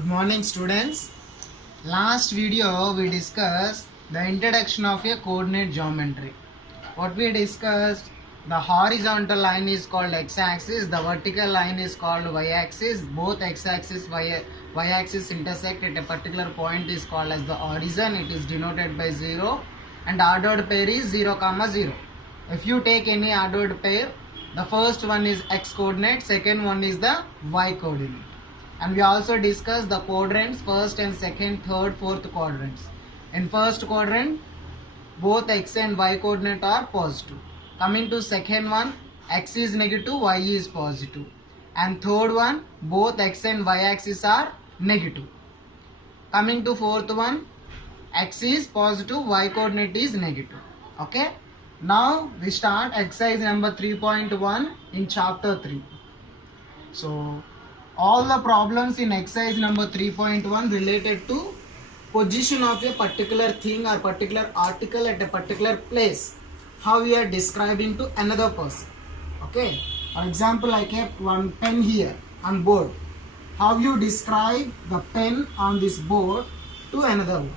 Good morning, students. Last video we discussed the introduction of a coordinate geometry. What we discussed, the horizontal line is called x-axis, the vertical line is called y-axis. Both x-axis y-axis intersect at a particular point is called as the origin. It is denoted by 0 and ordered pair is 0, 0. If you take any ordered pair, the first one is x coordinate, second one is the y coordinate. And we also discussed the quadrants, first and second, third, fourth quadrants. In first quadrant, both x and y coordinate are positive. Coming to second one, x is negative, y is positive. And third one, both x and y axis are negative. Coming to fourth one, x is positive, y coordinate is negative. Okay. Now we start exercise number 3.1 in chapter 3. So all the problems in exercise number 3.1 related to position of a particular thing or particular article at a particular place, how we are describing to another person. Okay, for example, I kept one pen here on board. How you describe the pen on this board to another one?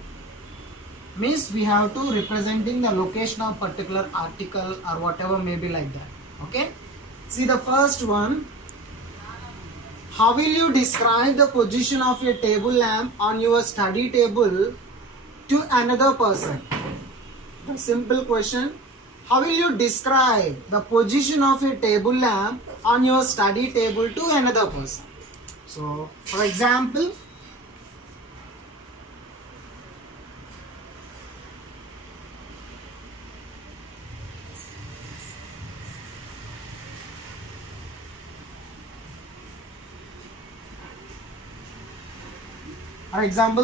Means we have to representing the location of particular article or whatever, maybe like that. Okay, see the first one. How will you describe the position of a table lamp on your study table to another person? The simple question. How will you describe the position of a table lamp on your study table to another person? So, for example,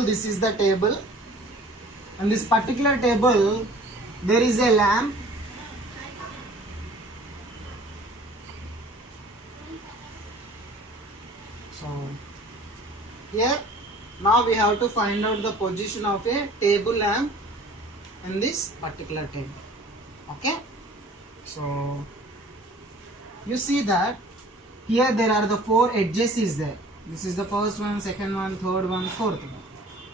this is the table, and this particular table there is a lamp. So here now we have to find out the position of a table lamp in this particular table. Okay, so you see that here there are the four edges is there. This is the first one, second one, third one, fourth one.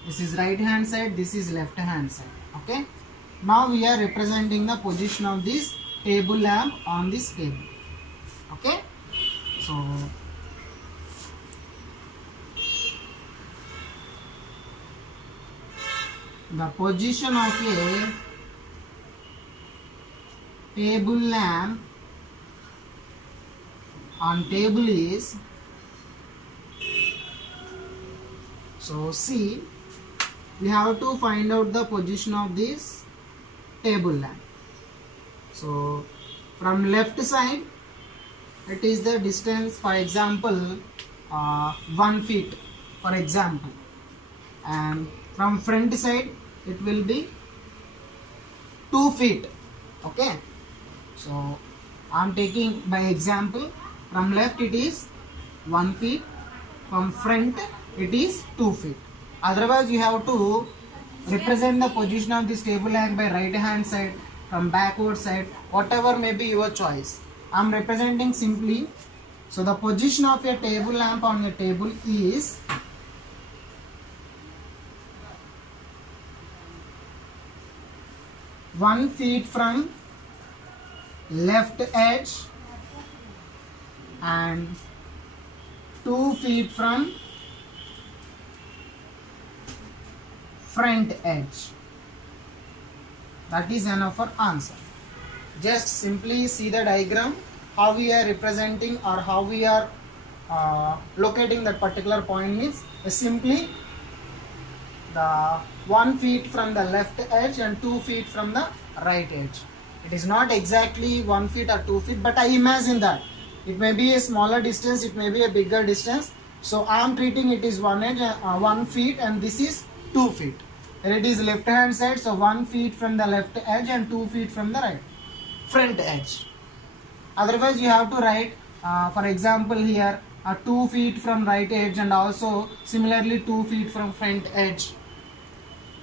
This is right hand side, this is left hand side. Okay. Now we are representing the position of this table lamp on this table. Okay. So the position of a table lamp on table is, so see, we have to find out the position of this table lamp. So from left side, it is the distance, for example, 1 feet, for example, and from front side it will be 2 feet. Okay, so I am taking by example. From left it is 1 feet, from front it is 2 feet. Otherwise you have to represent the position of this table lamp by right hand side, from backward side, whatever may be your choice. I am representing simply. So the position of a table lamp on a table is one feet from left edge and 2 feet from front edge. That is enough for answer. Just simply see the diagram, how we are representing or how we are locating that particular point means simply the 1 feet from the left edge and 2 feet from the right edge. It is not exactly 1 feet or 2 feet, but I imagine that it may be a smaller distance, it may be a bigger distance. So I am treating it is 1 feet and this is 2 feet. And it is left hand side, so 1 feet from the left edge and 2 feet from the right front edge. Otherwise you have to write for example here 2 feet from right edge and also similarly 2 feet from front edge.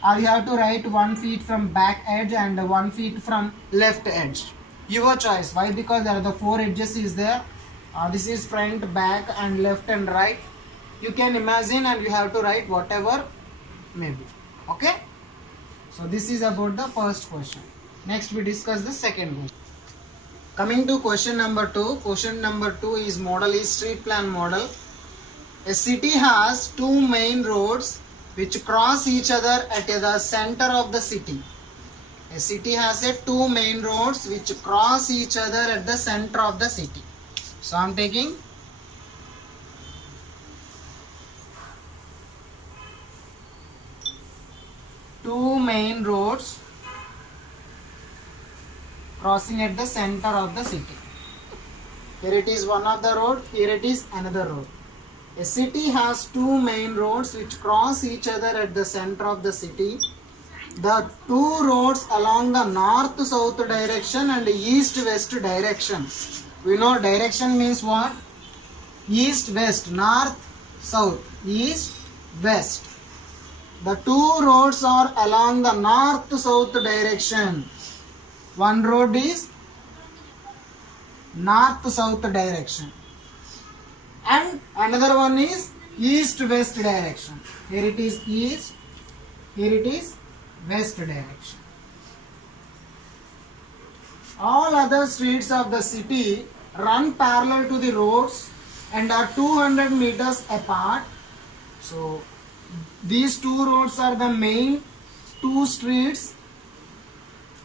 Or you have to write 1 feet from back edge and 1 feet from left edge. Your choice. Why? Because there are the four edges is there. This is front, back and left and right. You can imagine and you have to write whatever maybe. Okay. So this is about the first question. Next we discuss the second question. Coming to question number 2. Question number 2 is model is street plan model. A city has two main roads which cross each other at the center of the city. A city has two main roads which cross each other at the center of the city. So I am taking two main roads crossing at the center of the city. Here it is one of the road, here it is another road. A city has two main roads which cross each other at the center of the city. The two roads along the north-south direction and east-west direction. We know direction means what? East-west, north-south, east-west. The two roads are along the north-south direction. One road is north-south direction. And another one is east-west direction. Here it is east, here it is west direction. All other streets of the city run parallel to the roads and are 200 meters apart. So these two roads are the main two streets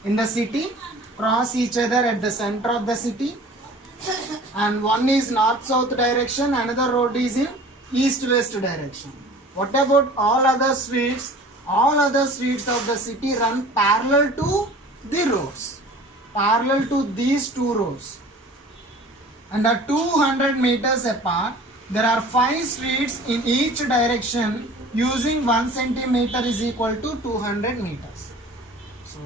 in the city, cross each other at the center of the city, and one is north-south direction, another road is in east-west direction. What about all other streets? All other streets of the city run parallel to the roads, parallel to these two roads, and are 200 meters apart. There are 5 streets in each direction. Using 1 centimeter is equal to 200 meters. So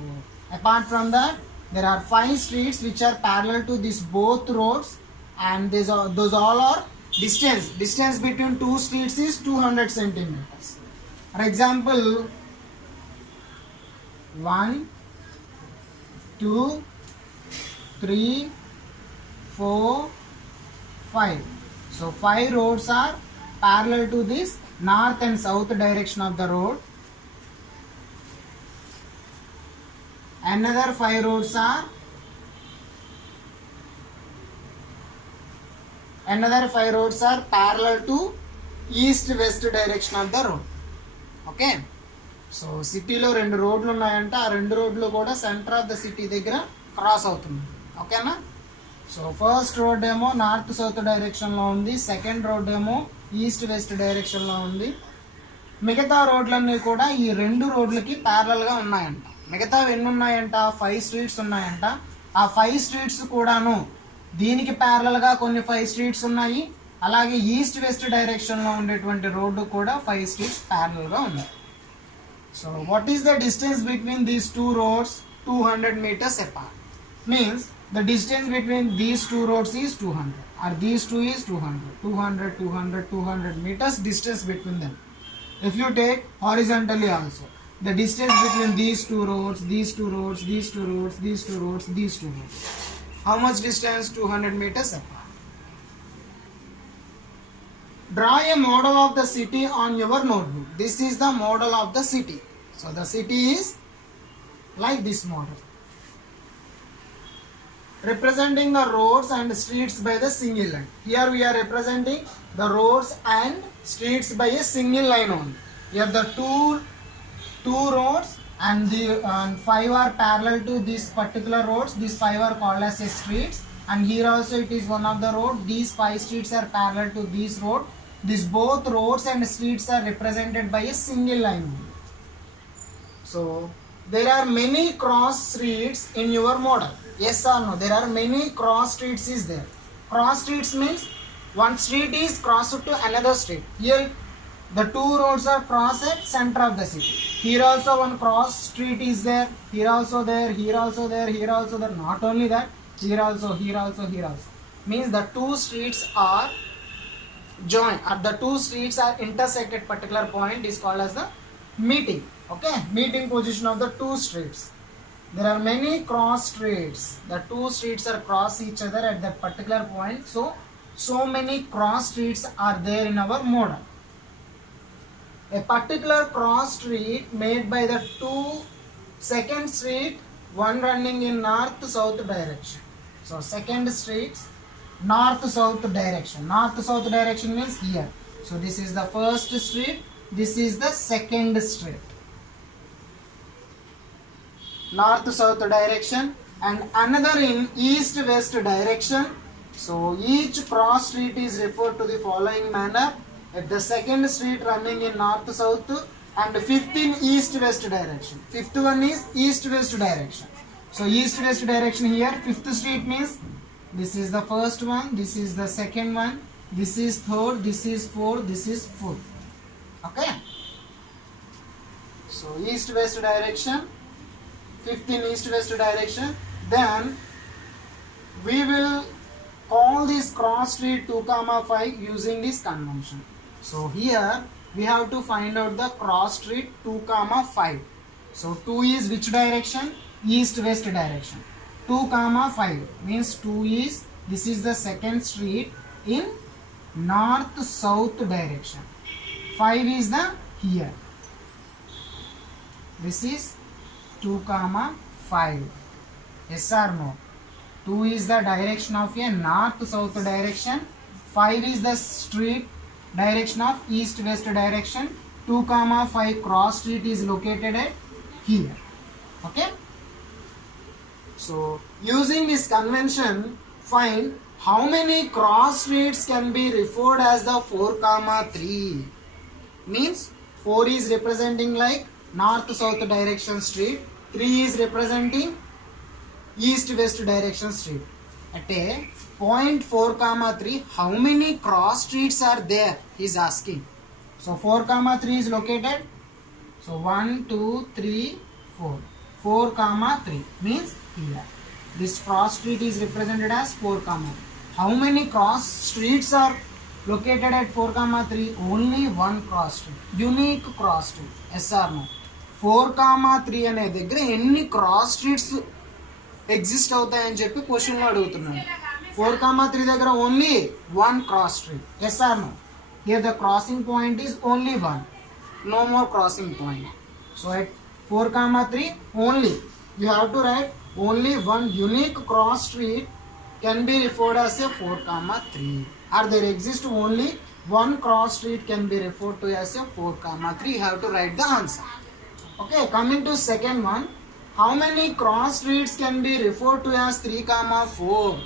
apart from that, there are 5 streets which are parallel to these both roads, and those all are distance. Distance between two streets is 200 centimeters. For example, 1, 2, 3, 4, 5. So 5 roads are parallel to this north and south direction of the road. Another 5 roads are parallel to east-west direction of the road. Okay. So సిటీలో 2 రోడ్లు ఉన్నాయంటే ఆ 2 రోడ్లు కూడా centre of the city దగ్గర cross అవుతుంది. ఓకేనా. So first road ఏమో నార్త్ సౌత్ డైరెక్షన్లో ఉంది, సెకండ్ రోడ్ ఏమో ఈస్ట్ వెస్ట్ డైరెక్షన్లో ఉంది. మిగతా రోడ్లన్నీ కూడా ఈ 2 రోడ్లకి ప్యారలల్గా ఉన్నాయంట. మిగతా ఎన్ని ఉన్నాయంట? 5 స్ట్రీట్స్ ఉన్నాయంట. ఆ 5 స్ట్రీట్స్ కూడాను దీనికి ప్యారలల్గా కొన్ని 5 స్ట్రీట్స్ ఉన్నాయి. అలాగే ఈస్ట్ వెస్ట్ డైరెక్షన్లో ఉండేటువంటి రోడ్డు కూడా 5 స్ట్రీట్స్ ప్యారలల్గా ఉన్నాయి. So what is the distance between these two roads? 200 meters apart. Means the distance between these two roads is 200, or these two is 200 meters distance between them. If you take horizontally also, the distance between these two roads, how much distance? 200 meters apart. Draw a model of the city on your notebook. This is the model of the city. So the city is like this model, representing the roads and streets by the single line. Here we are representing the roads and streets by a single line only. Here the two roads and the 5 are parallel to these particular roads. These 5 are called as streets, and here also it is one of the road. These 5 streets are parallel to this road. These both roads and streets are represented by a single line. So there are many cross streets in your model. Yes or no? There are many cross streets is there. Cross streets means one street is crossed to another street. Here the 2 roads are crossed at center of the city. Here also one cross street is there. Here also there. Here also there. Here also there. Not only that, here also. Means the 2 streets are join, or the 2 streets are intersect at particular point is called as the meeting. Okay, meeting position of the 2 streets. There are many cross streets. The 2 streets are cross each other at that particular point. So many cross streets are there in our model. A particular cross street made by the two second street, one running in north-south direction. So second streets, north-south direction. North-south direction means here. So this is the first street, this is the second street. North-south direction and another in east-west direction. So each cross street is referred to the following manner. At the second street running in north-south and fifth in east-west direction. Fifth one is east-west direction. So east-west direction here, fifth street means this is the first one, this is the second one, this is third, this is fourth, this is fourth. Okay. So east-west direction, fifth in east-west direction. Then we will call this cross street 2, 5 using this convention. So here we have to find out the cross street 2, 5. So 2 is which direction? East-west direction. 2, 5 means 2 is, this is the second street in north-south direction. 5 is the here. This is 2, 5. Yes or no? 2 is the direction of a north-south direction. 5 is the street direction of east-west direction. 2, 5 cross street is located at here. Okay. So using this convention, find how many cross streets can be referred as the 4, 3. Means 4 is representing like north-south direction street. 3 is representing east-west direction street. At a point 4, 3, how many cross streets are there? He is asking. So 4, 3 is located. So 1, 2, 3, 4. 4, 3 means here. This cross street is represented as 4, 3. How many cross streets are located at 4, 3? Only one cross street. Unique cross street. Yes or no? 4, 3 అనే దగ్గర ఎన్ని cross streets exist అవుతాయని చెప్పి క్వశ్చన్లో అడుగుతున్నాను. 4, 3 దగ్గర only one cross street. Yes or no? Here the crossing point is only one. No more crossing point. So at 4, 3 only you have to write only one unique cross street can be referred as a 4, 3. Or there exists only one cross street can be referred to as a 4, 3. You have to write the answer. Okay, coming to second one. How many cross streets can be referred to as 3, 4?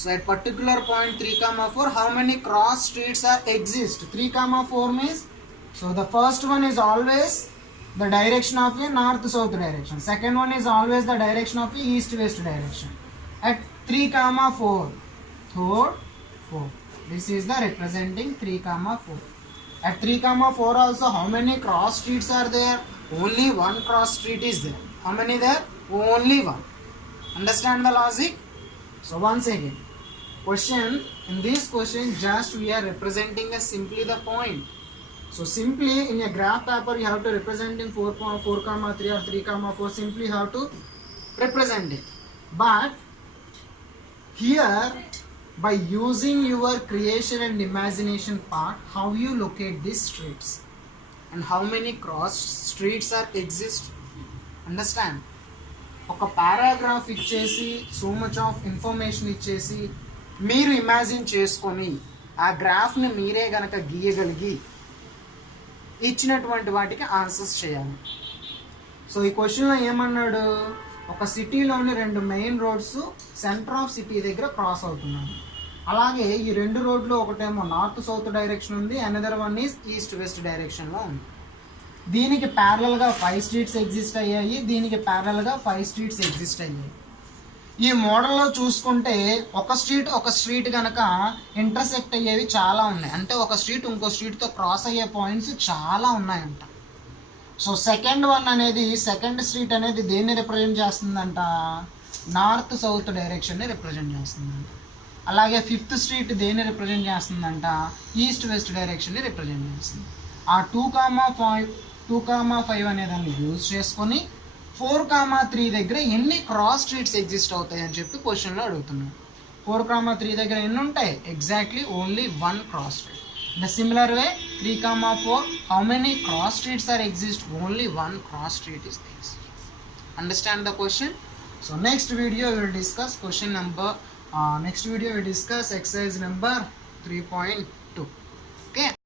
So at particular point 3, 4, how many cross streets are exist? 3, 4 means, so the first one is always the direction of a north-south direction. Second one is always the direction of a east-west direction. At 3, 4, third, 4. This is the representing 3, 4. At 3, 4 also, how many cross streets are there? Only one cross street is there. How many there? Only one. Understand the logic? So once again, question, in this question just we are representing as simply the point. So simply in a graph paper you have to represent in 4, 3 or 3, 4. Simply you have to represent it. But here by using your creation and imagination part, how you locate these streets and how many cross streets are exist. Understand? ఒక paragraph ఇచ్చేసి so much of information ఇచ్చేసి మీరు imagine చేసుకొని ఆ గ్రాఫ్ని మీరే గనక గీయగలిగి ఇచ్చినటువంటి వాటికి ఆన్సర్స్ చేయాలి. సో ఈ క్వశ్చన్లో ఏమన్నాడు, ఒక సిటీలోని 2 main roads centre of city దగ్గర క్రాస్ అవుతున్నాయి. అలాగే ఈ 2 రోడ్లు ఒకటేమో నార్త్ సౌత్ డైరెక్షన్ ఉంది, another one is east west డైరెక్షన్లో ఉంది. దీనికి ప్యారలల్గా 5 స్ట్రీట్స్ ఎగ్జిస్ట్ అయ్యాయి, దీనికి ప్యారలల్గా 5 స్ట్రీట్స్ ఎగ్జిస్ట్ అయ్యాయి. ఈ మోడల్లో చూసుకుంటే ఒక స్ట్రీట్ కనుక ఇంటర్సెక్ట్ అయ్యేవి చాలా ఉన్నాయి. అంటే ఒక స్ట్రీట్ ఇంకో స్ట్రీట్తో క్రాస్ అయ్యే పాయింట్స్ చాలా ఉన్నాయంట. సో సెకండ్ వన్ అనేది, సెకండ్ స్ట్రీట్ అనేది దేన్ని రిప్రజెంట్ చేస్తుందంట? నార్త్ సౌత్ డైరెక్షన్ని రిప్రజెంట్ చేస్తుందంట. అలాగే ఫిఫ్త్ స్ట్రీట్ దేన్ని రిప్రజెంట్ చేస్తుందంట? ఈస్ట్ వెస్ట్ డైరెక్షన్ని రిప్రజెంట్ చేస్తుంది. ఆ 2, 5 అనే దాన్ని యూజ్ చేసుకొని 4, 3 దగ్గర ఎన్ని క్రాస్ స్ట్రీట్స్ ఎగ్జిస్ట్ అవుతాయి అని చెప్పి క్వశ్చన్లో అడుగుతున్నాను. 4, 3 దగ్గర ఎన్ని ఉంటాయి? Exactly only one cross street. The similar way, 3 comma 4, how many cross streets are exist? Only one cross street is exist. Understand the question? So next video we will discuss question number, next video we will discuss exercise number 3.2. Okay.